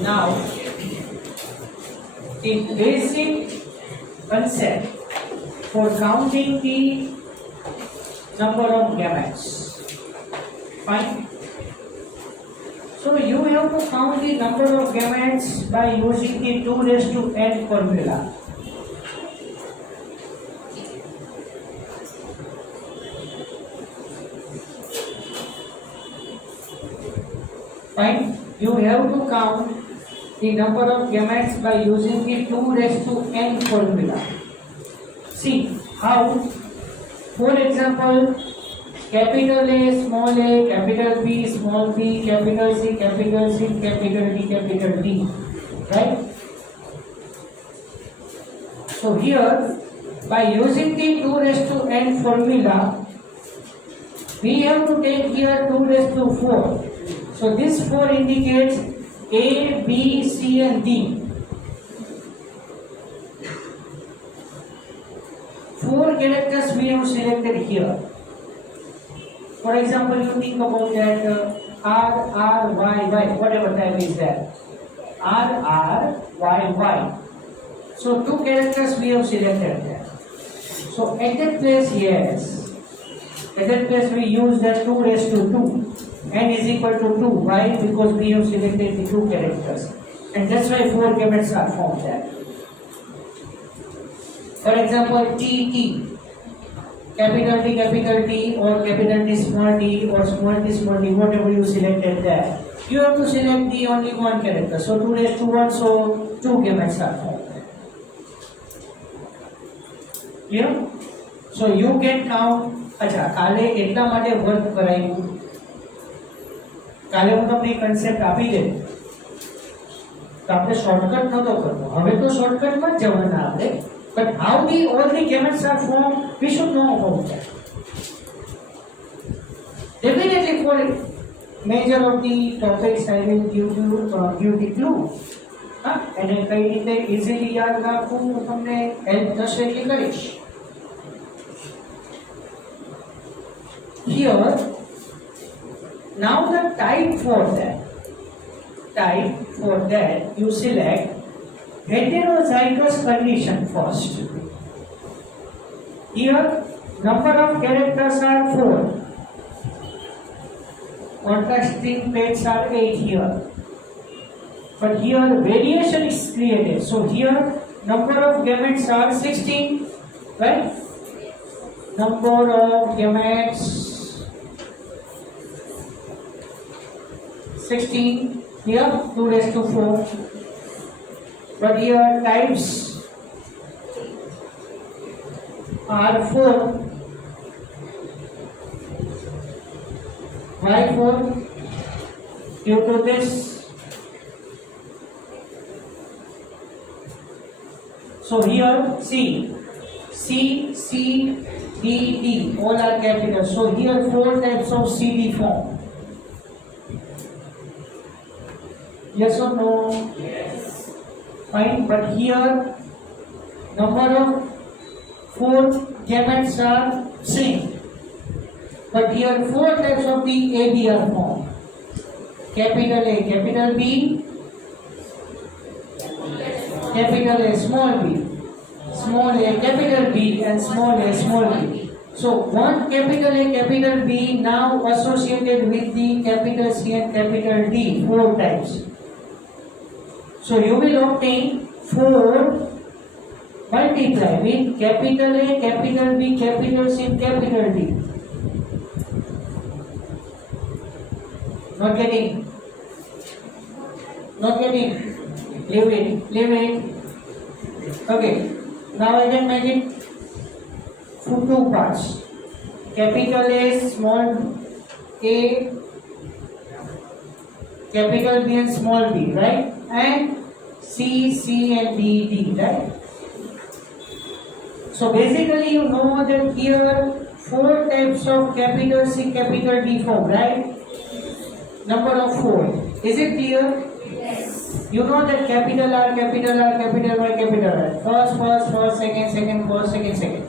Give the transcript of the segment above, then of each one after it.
Now, the basic concept for counting the number of gametes. Fine. So you have to count the number of gametes by using the 2 raised to n formula. Fine. You have to count the number of gametes by using the 2 raised to n formula. See how, for example, capital A, small a, capital B, small b, capital C, capital D, capital D, right? So here, by using the 2 raised to n formula, we have to take here 2 raised to 4. So this 4 indicates A, B, C and D. 4 characters we have selected here. For example, you think about that R, R, Y, Y, whatever type is that. R, R, Y, Y. So 2 characters we have selected there. So at that place, yes. At that place we use that 2 raised to 2. N is equal to 2. Why? Because we have selected the 2 characters. And that's why 4 gametes are formed there. For example, T, T. Capital T or capital T, small t, whatever you selected there. You have to select the only 1 character. So 2 raised to 1, so 2 gametes are formed. Clear? So you can count. अच्छा, काले એટલા માટે work કરાયું. કાલે હું તમને concept આપી દે તો આપણે શોર્ટકટ નતો કરવો. હવે તો શોર્ટકટમાં જ જવાના આપણે. But how all the gametes are formed, we should know about that. Definitely for major of the topics I will give the clue. And કઈ રીતે easily યાદ રાખવું હું તમને હેલ્પ થશે એટલે કરીશ. Here, now the type for that you select heterozygous condition first. Here, number of characters are 4. Contrasting plates are 8 here. But here variation is created. So here number of gametes are 16, right? Number of gametes 16. Here 2 raised to 4. But here types are 4. Why 4? Due to this. So here C, D, D, all are capital. So here 4 types of CD form. Yes or no? Yes. Fine, but here number of 4 gametes are same. But here 4 types of the AB are formed. Capital A, capital B, capital A, small b, small a, capital B, and small a, small b. So one capital A, capital B now associated with the capital C and capital D, 4 types. So you will obtain 4 multiply with capital A, capital B, capital C, capital D. Not getting? Leave it. Okay. Now I can make it for 2 parts. Capital A, small a, capital B and small b, right? And C and D, right? So basically you know that here 4 types of capital C, capital D form, right? Number of 4. Is it clear? Yes. You know that capital R, capital Y, capital R. First, second, second.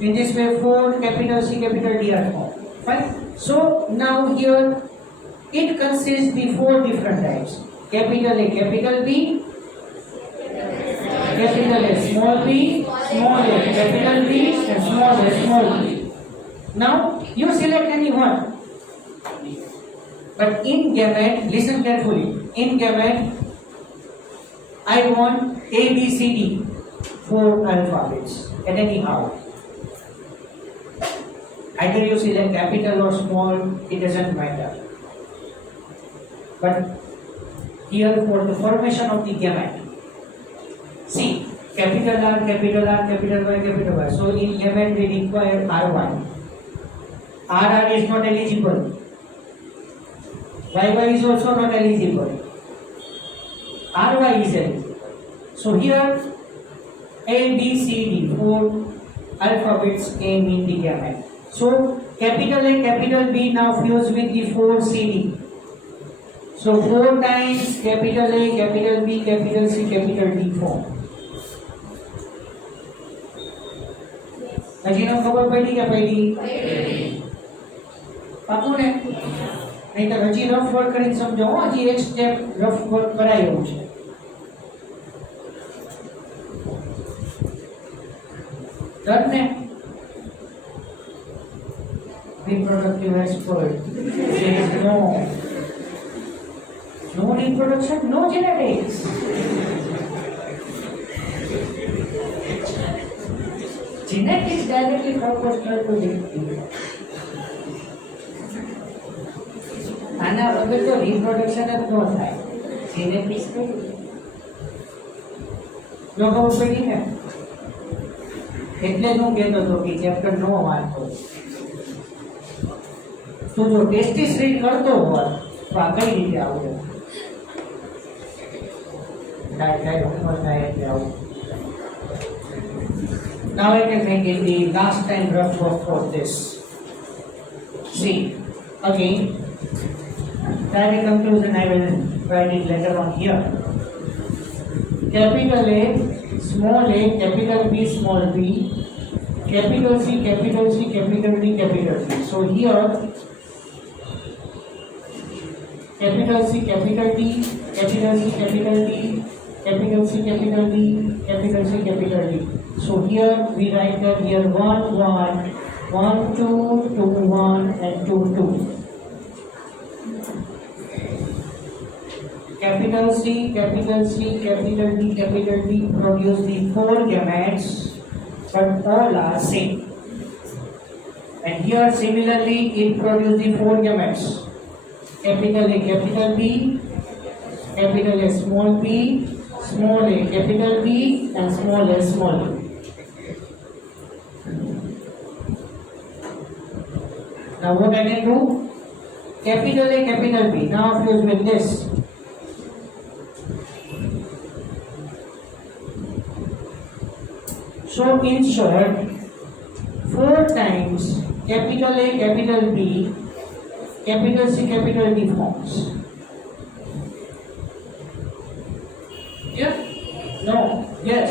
In this way 4 capital C, capital D are formed. Fine? So now here it consists the 4 different types. capital A, capital B, capital A, small b, small a, capital B, and small a, small b. Now you select any one. But in gamete, listen carefully. In gamete, I want A, B, C, D, 4 alphabets at any how. Either you select capital or small, it doesn't matter. But here for the formation of the gamete, see, capital R, capital R, capital Y, capital Y. So in gamete we require R1. RR is not eligible. YY is also not eligible. RY is eligible. So here A, B, C, D, 4 alphabets came in the gamete. So capital A, capital B now fuse with the 4 CD. So 4 times capital A, capital B, capital C, capital D form. હજી નો ખબર પડી કે પડી પાકું ને નહીં તો હજી રફ વર્ક કરીને સમજો હજી એક સ્ટેપ રફ વર્ક કરાય એવું છે ડન ને reproductive expert says no reproduction, no genetics. Genetics directly proportional to the આના વગર તો reproduction જ ન થાય. Genetics જો ખબર પડી ને એટલે જ હું કહેતો હતો કે ચેપ્ટર નો વાંચો. તો જો ટેસ્ટિસ રીડ કરતો હોય તો આ કઈ રીતે આવડે Now I can make it the last time rough work for this. See, again, direct conclusion I will write it later on here. Capital A, small a, capital B, small b, capital C, capital C, capital D, capital D. So here, capital C, capital D, capital C, capital D, capital C, capital D, capital C, capital D. So here we write that here 1, 1, 1, 2, 2, 1, and 2, 2. Capital C, capital C, capital D, capital D produce the 4 gametes, but all are same. And here similarly it produce the 4 gametes. Capital A, capital B, capital A, small b, small a, capital B, and small a, small b. Now what I can do? Capital A, capital B. Now fuse with this. So in short, 4 times capital A, capital B, capital C, capital D forms. Yeah? No? Yes.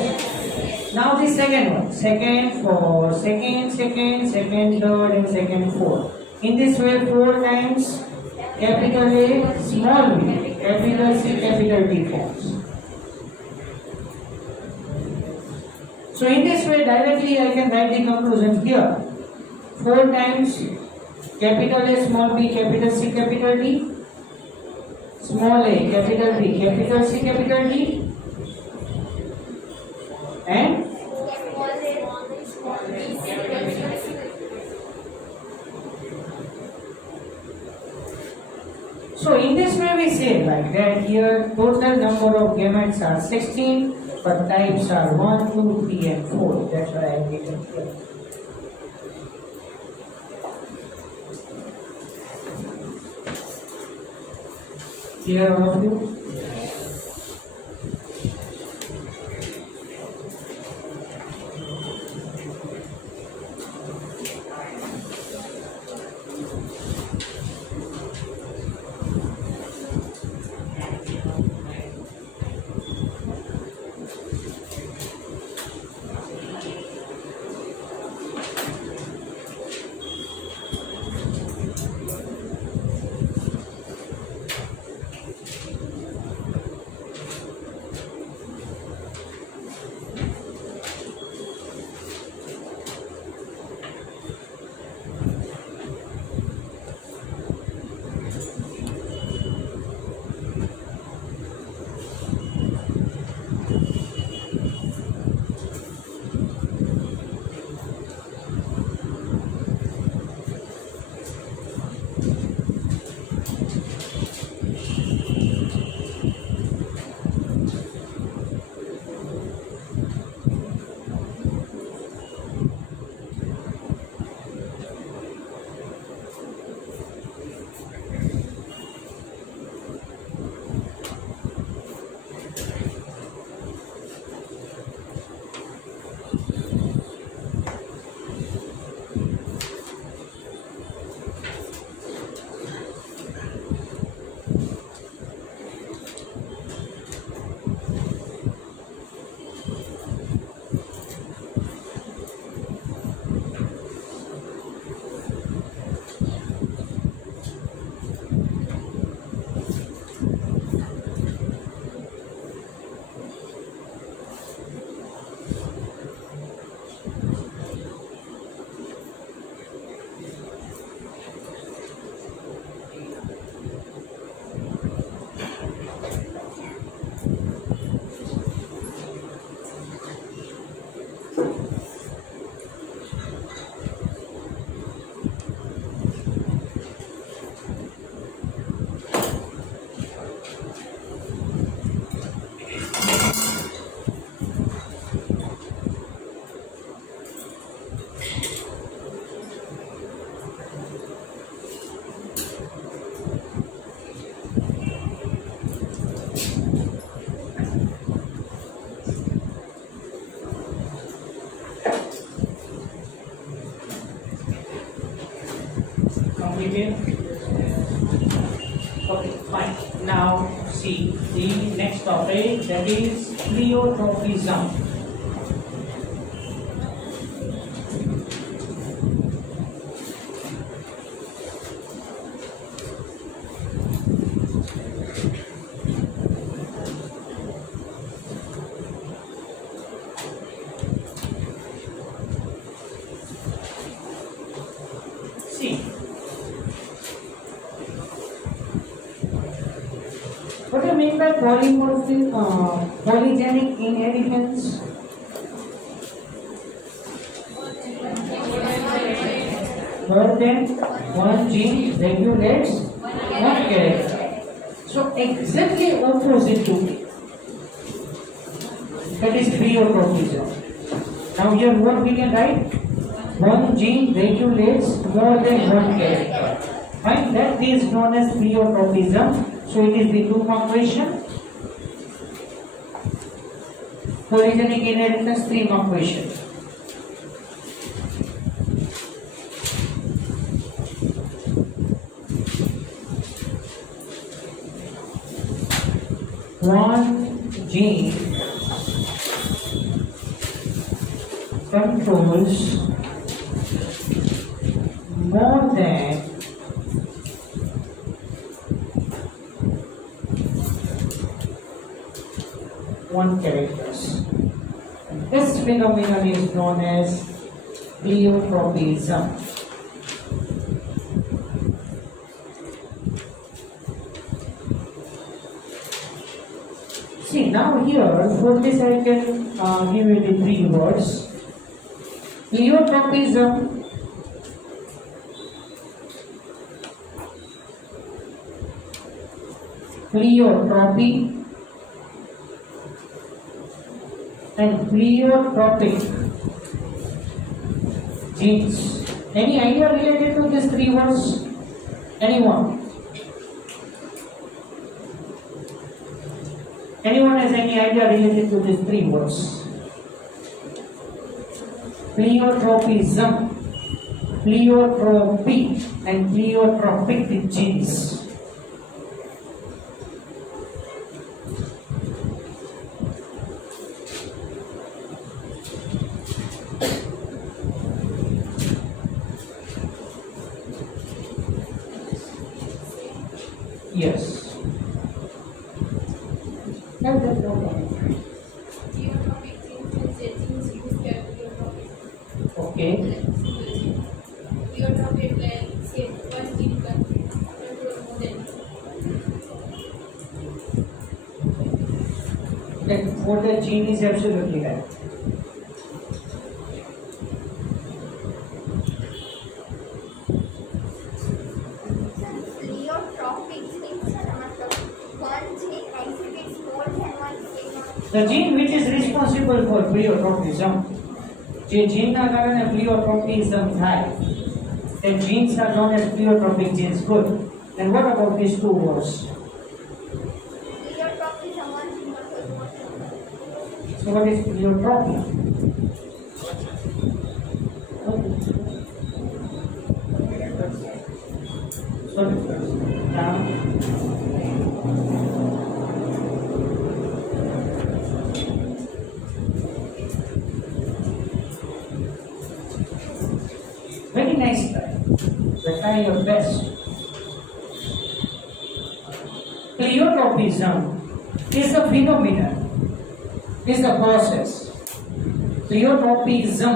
Now the second one. Second, 4, second, third, and second, 4. In this way, 4 times capital A, small b, capital C, capital D forms. So in this way, directly I can write the conclusion here. 4 times capital A, small b, capital C, capital D, small a, capital B, capital C, capital D, and so in this way we say like that here total number of gametes are 16, but types are 1, 2, 3, and 4. That's why I did it here. Clear all of you? Fine. Now see the next topic, that is pleiotropism. See, what do you mean by polygenic inheritance? More than one gene regulates one character. So exactly opposite to it. That is pleiotropism. Now here what we can write? One gene regulates more than one character. Fine, that is known as pleiotropism. So it is the 2-mark question. Polygenic inheritance 3-mark question. One gene controls more than one characters. This phenomenon is known as pleiotropism. See, now here for this I can give you the 3 words. Pleiotropism, pleiotropy, and pleiotropic genes. Any idea related to these 3 words? Anyone? Anyone has any idea related to these 3 words? Pleiotropism, pleiotropy, and pleiotropic genes. Yes. No, no, no, no. Okay. Then what the gene is absolutely right. The gene which is responsible for pleiotropism, જે જીનના કારણે pleiotropism થાય, the genes are known as pleiotropic genes. Good. Then what about these 2 words? So what is pleiotropy? Sorry. Very nice try. Try your best. Pleiotropism is a phenomenon, is the process. Pleiotropism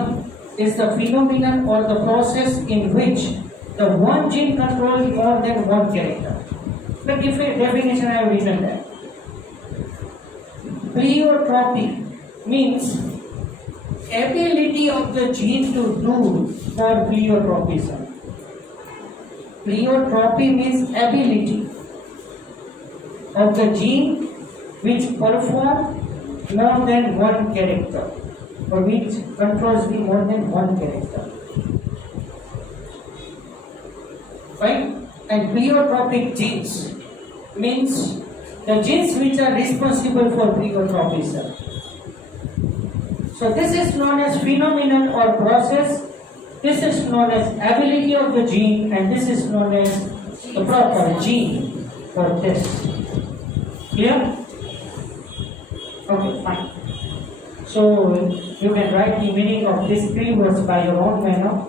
is the phenomenon or the process in which the one gene controls more than one character. The definition I have written there. Pleiotropy means ability of the gene to do for pleiotropism. Pleiotropy means ability of the gene which perform more than one character, or which controls the more than one character. Right? And pleiotropic genes means the genes which are responsible for pleiotropism. So this is known as phenomenon or process. This is known as ability of the gene, and this is known as the proper gene. for test. Clear? Okay, fine. So you can write the meaning of these three words by your own manner.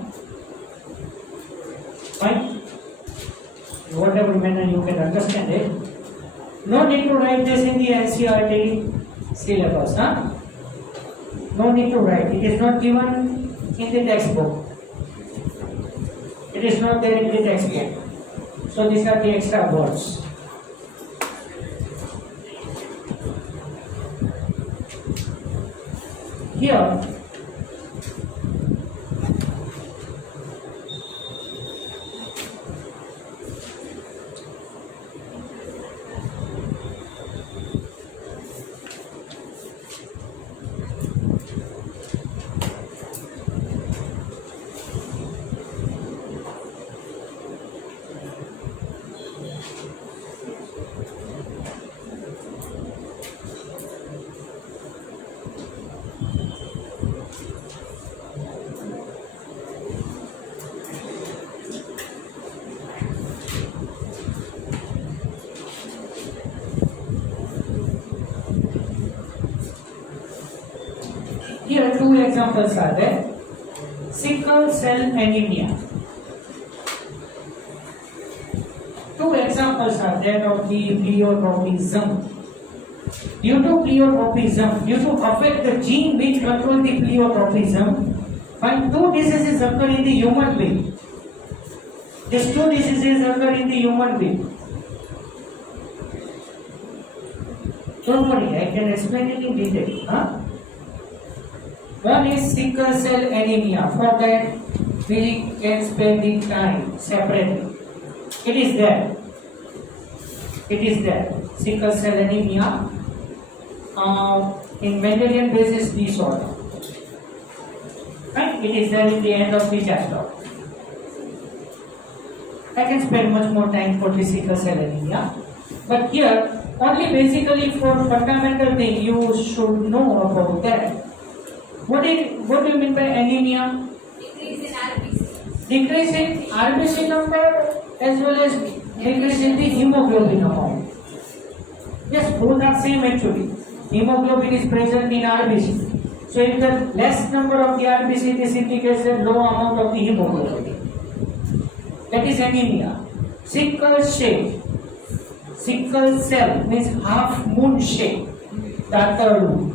Fine? Whatever manner you can understand it. No need to write this in the NCERT syllabus, huh? No need to write. It is not given in the textbook. It is not there in the textbook. So these are the extra words. Here, here two examples are there. Sickle cell anemia. Two examples are there of the pleiotropism. Due to pleiotropism, due to affect the gene which control the pleiotropism, when two diseases occur in the human being. These two diseases occur in the human being. Don't worry, I can explain it in detail. Huh? One is sickle cell anemia. For that, we can spend the time separately. It is there. It is there. Sickle cell anemia in Mendelian basis disorder. Right? It is there in the end of the chapter. I can spend much more time for the sickle cell anemia. But here, only basically for fundamental thing you should know about that. What do you mean by anemia? Decrease in RBC. Decrease in RBC number as well as decrease in the hemoglobin amount. Yes, both are same actually. Hemoglobin is present in RBC. So if the less number of the RBC, this indicates the low amount of the hemoglobin. That is anemia. Sickle shape. Sickle cell means half moon shape. Tataru.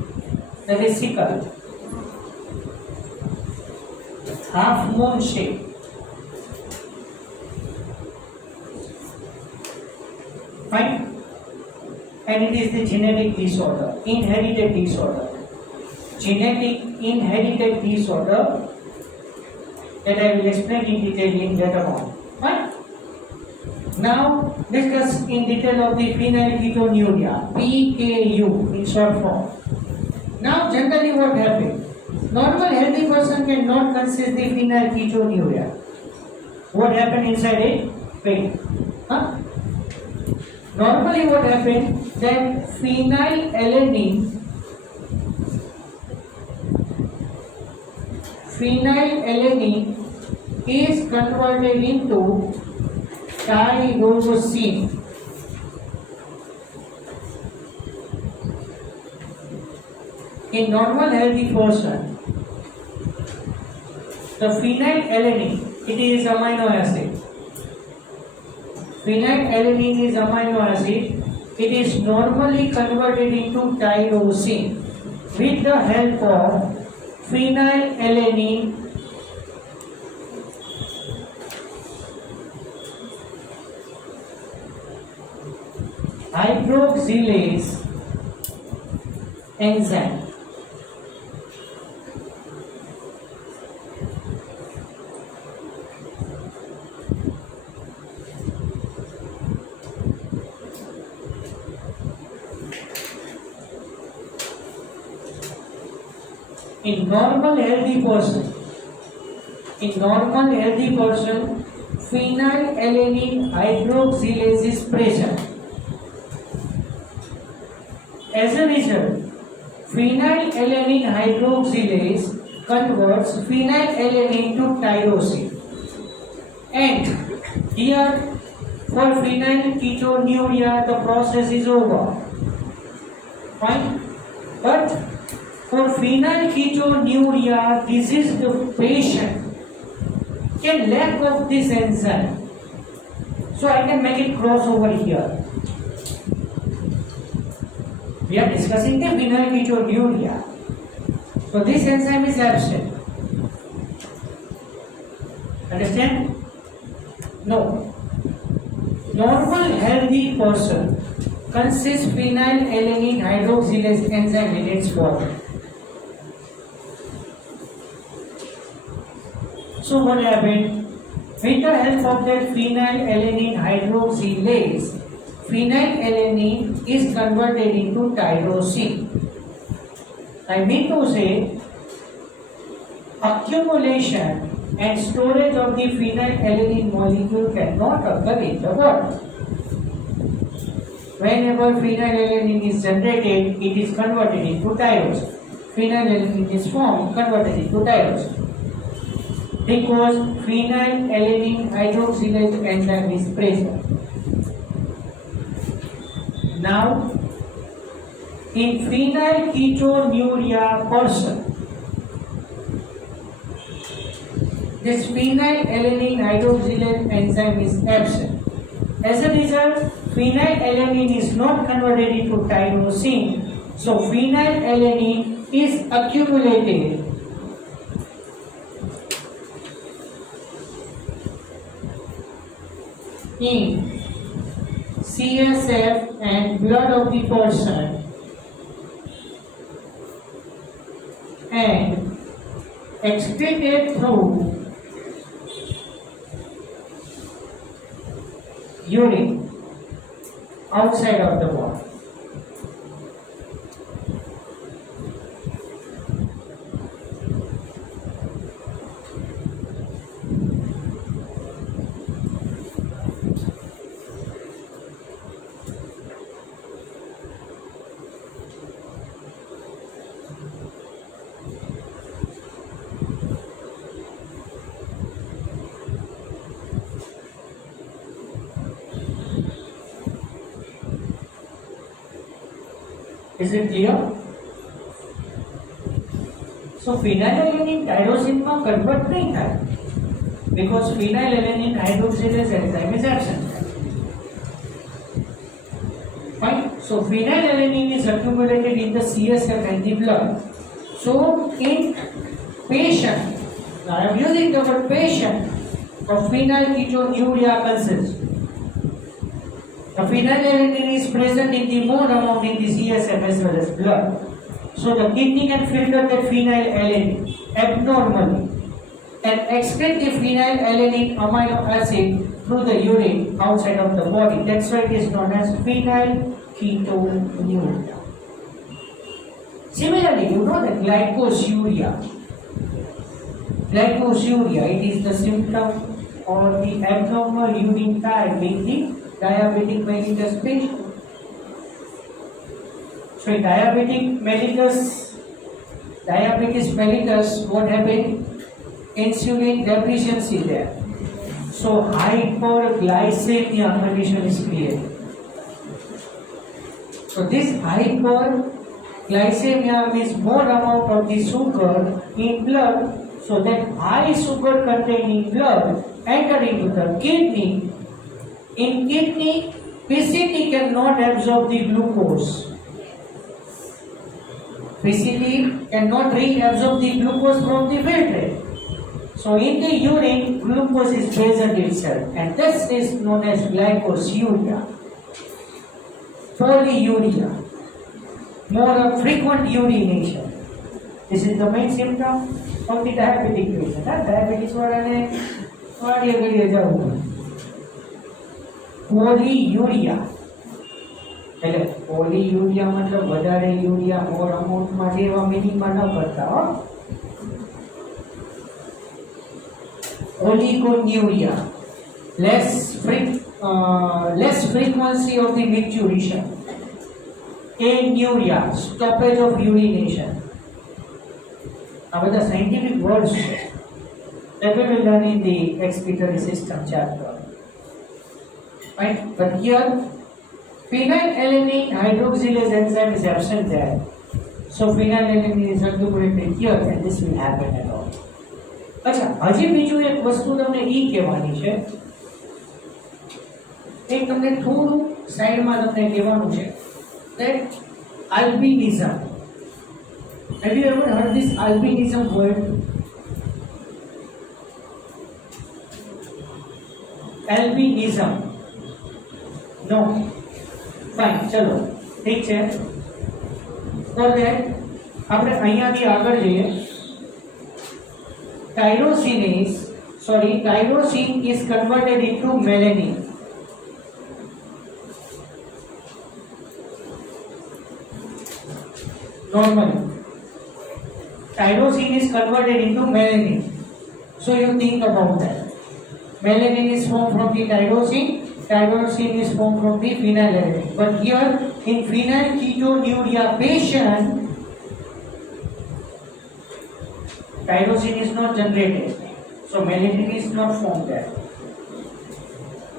That is sickle. Half moon shape. Fine? And it is the genetic disorder, inherited disorder. Genetic inherited disorder that I will explain in detail in later on. Fine? Now discuss in detail of the phenylketonuria, PKU in short form. Now generally what happens? Normal healthy person cannot consist the phenylketonuria. What happened inside it? Wait. Huh? Normally what happens that phenylalanine is converted into tyrosine. In normal healthy person, the phenylalanine, it is amino acid. Phenylalanine is amino acid. It is normally converted into tyrosine with the help of phenylalanine hydroxylase enzyme. In normal healthy person, phenylalanine hydroxylase is present. As a result, phenylalanine hydroxylase converts phenylalanine to tyrosine. And here, For phenylketonuria, the process is over. Fine. But for phenylketonuria, this is the patient can lack of this enzyme. So I can make it cross over here. We are discussing the phenylketonuria. So this enzyme is absent. Understand? No. Normal healthy person consists phenylalanine hydroxylase enzyme in its body. So what happened? With the help of that phenylalanine hydroxylase, phenylalanine is converted into tyrosine. I mean to say, accumulation and storage of the phenylalanine molecule cannot occur in the body. Whenever phenylalanine is generated, it is converted into tyrosine. Phenylalanine is formed, converted into tyrosine. Because phenylalanine hydroxylase enzyme is present. Now, in phenylketonuria person, this phenylalanine hydroxylase enzyme is absent. As a result, phenylalanine is not converted into tyrosine, so phenylalanine is accumulated in CSF and blood of the person and excreted through urine outside of the body. Is it clear? So phenylalanine tyrosine માં convert नहीं થાય because phenylalanine hydroxylase enzyme is absent. Fine. So phenylalanine is accumulated in the CSF and the blood. So in patient, now I am using the word patient of phenylketonuria consists. The phenylalanine is present in the more amount in the CSF as well as blood. So the kidney can filter the phenylalanine abnormally and excrete the phenylalanine amino acid through the urine outside of the body. That's why it is known as phenylketonuria. Similarly, you know that glycosuria. Glycosuria, it is the symptom or the abnormal urine type in the diabetic mellitus patient. So in diabetes mellitus, what happened? Insulin deficiency there. So hyperglycemia condition is created. So this hyperglycemia means more amount of the sugar in blood. So that high sugar contained in blood enter into the kidney. In kidney, PCT cannot absorb the glucose. PCT cannot reabsorb the glucose from the filtrate. So in the urine, glucose is present itself, and this is known as glycosuria. Polyuria, more frequent urination. This is the main symptom of the diabetic patient. Diabetes वाले वाली अगली जाऊँ. પોલીયુરિયા એટલે પોલીયુરિયા मतलब વધારે urea મોર અમાઉન્ટમાં જે એવા મિનિંગમાં ન કરતા હો. ઓલિગોન્યુરિયા less frequency of the micturition. Anuria, stoppage of urination. આ બધા scientific words છે. That we will learn in the excretory system chapter. right? But here phenylalanine hydroxylase enzyme is absent there. So phenylalanine is accumulated here and this will happen at all. अच्छा, હજી બીજું એક વસ્તુ તમને ઈ કહેવાની છે. એક તમને થોડું સાઈડમાં તમને કહેવાનું છે that albinism. Have you ever heard this albinism word? Albinism. No. Fine, ચલો ઠીક છે. For that આપણે અહીંયાથી આગળ જઈએ. Tyrosine is converted into melanin. Normally, tyrosine is converted into melanin. So you think about that. Melanin is formed from the tyrosine. Tyrosine is formed from the phenylalanine. But here in phenylketonuria patient, tyrosine is not generated, so melanin is not formed there.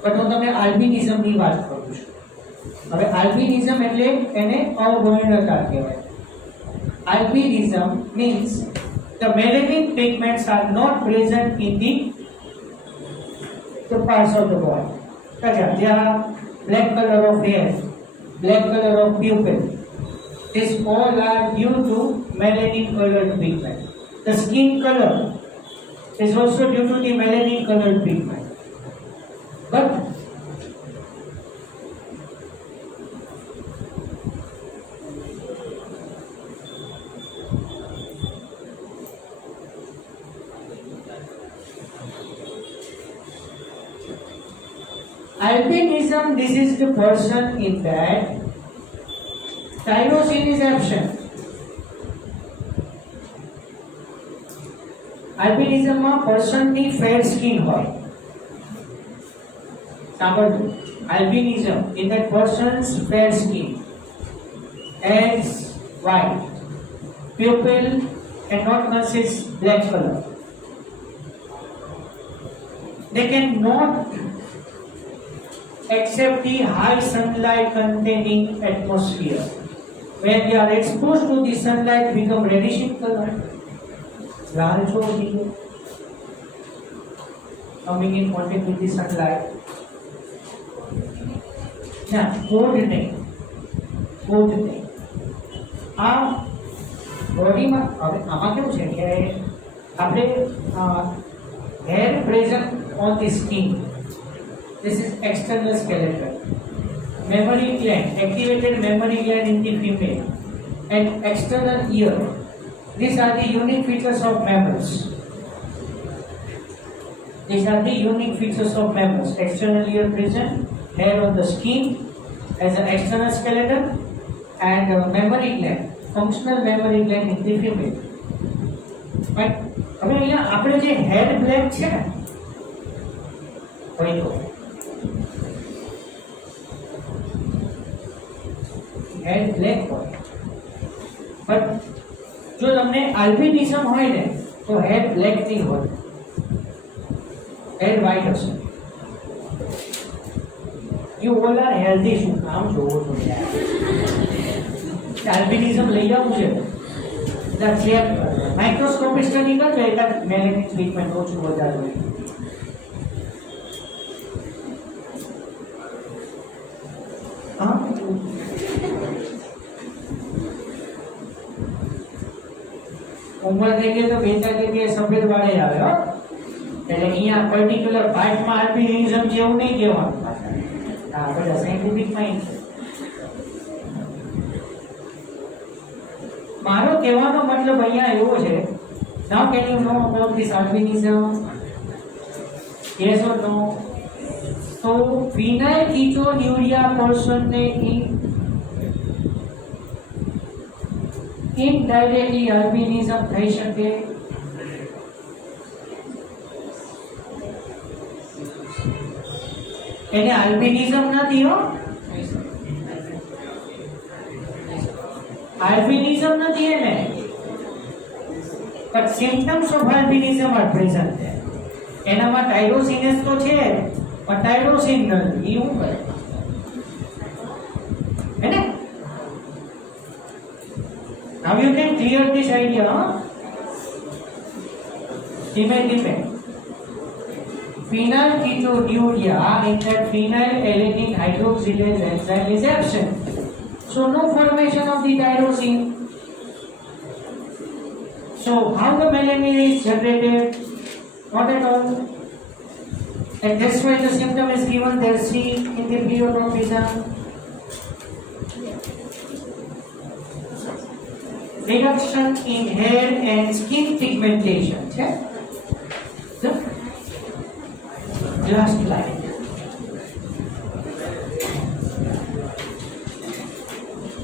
But હું તમને આલ્બિનિઝમની વાત કરું છું. હવે albinism એટલે એને અવર્ણતા કહેવાય. Albinism means the melanin pigments are not present in the parts of the body. There are black color of hair, black color of pupil. These all are due to melanin colored pigment. The skin color is also due to the melanin colored pigment. But albinism, this is the person in that tyrosine is absent. આલ્બિનિઝમમાં પર્સનની fair skin હોય. સાંભળજો, albinism in that person's fair skin, eggs white, pupil and not consist black color. They cannot accept the high sunlight containing atmosphere. When they are exposed to the sunlight, become reddish in color. लालचो होती है coming in contact with the sunlight. ના code નહીં. આ બોડીમાં હવે આમાં કેવું છે કે આપણે hair present on the skin. This is external skeleton. Mammary gland, activated mammary gland in the female, and external ear. These are the unique features of mammals. External ear present, hair on the skin as an external skeleton, and mammary gland, functional mammary gland in the female. Right? હવે અહીંયા આપણે જે head black છે ને, હોય તો head black હોય, but જો તમને આલ્બિનિઝમ હોય ને તો હેડ બ્લેક નહીં હોય, હેડ વ્હાઇટ હશે. You all are healthy. શું કામ જોવો છો યાર? આલ્બિનિઝમ લઈ જવું છે ચેક માઇક્રોસ્કોપી સ્ટડી કરજો, એકાદ મેલેનિન ટ્રીટમેન્ટ ઓછું વધારે હોય. હા ઉંમર થઈ ગઈ તો બે ચાર જગ્યાએ સફેદ વાળે આવે હો. એટલે અહીંયા પર્ટિક્યુલર પાર્ટમાં આલ્બિનિઝમ છે એવું નહીં કહેવાનું. આ બધા સાયન્ટિફિક માઇન્ડ છે. મારો કહેવાનો મતલબ અહીંયા એવો છે, now can you know about this albinism? Yes or no? તો ફિનાઇલકીટોન્યુરિયા પર્સનને ઇનડાયરેક્ટલી આલ્બિનિઝમ થઈ શકે. એને આલ્બિનિઝમ નથી હો, albinism નથી એને, but symptoms of albinism are present there. એનામાં ટાયરોસિનેસ તો છે और टायरोसिन नल ये हूँ करे है ना. Now you can clear this idea, huh? धीमे phenylketonuria in that phenylalanine hydroxylase enzyme is absent, so no formation of the tyrosine. So how the melanin is generated? Not at all. And that's why the symptom is given there. See in the pleiotropism. Reduction in hair and skin pigmentation. Okay? The last line.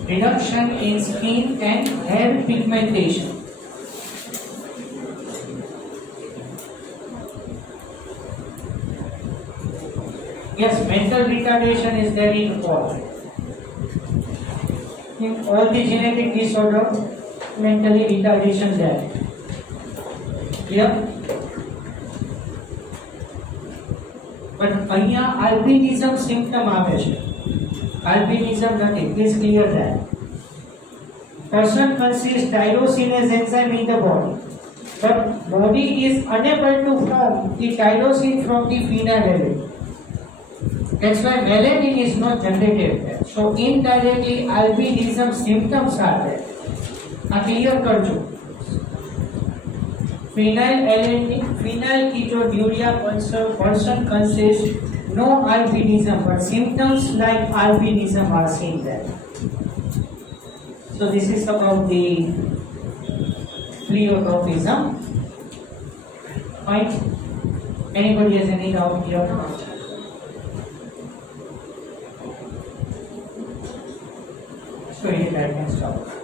Reduction in skin and hair pigmentation. Yes, mental retardation is there in all. In all the genetic disorder, mentally retardation there. Clear? But અહીંયા albinism symptom આવે છે. Albinism નથી. Please clear that. Person consumes tyrosinase enzyme in the body, but body is unable to form the tyrosine from the phenylalanine. That's why melanin is not generated there. So indirectly albinism symptoms are there. Clear करजो. Phenylketonuria person consists no albinism, but symptoms like albinism are seen there. So this is about the pleiotropism. Right? Anybody has any doubt here? So here I can stop.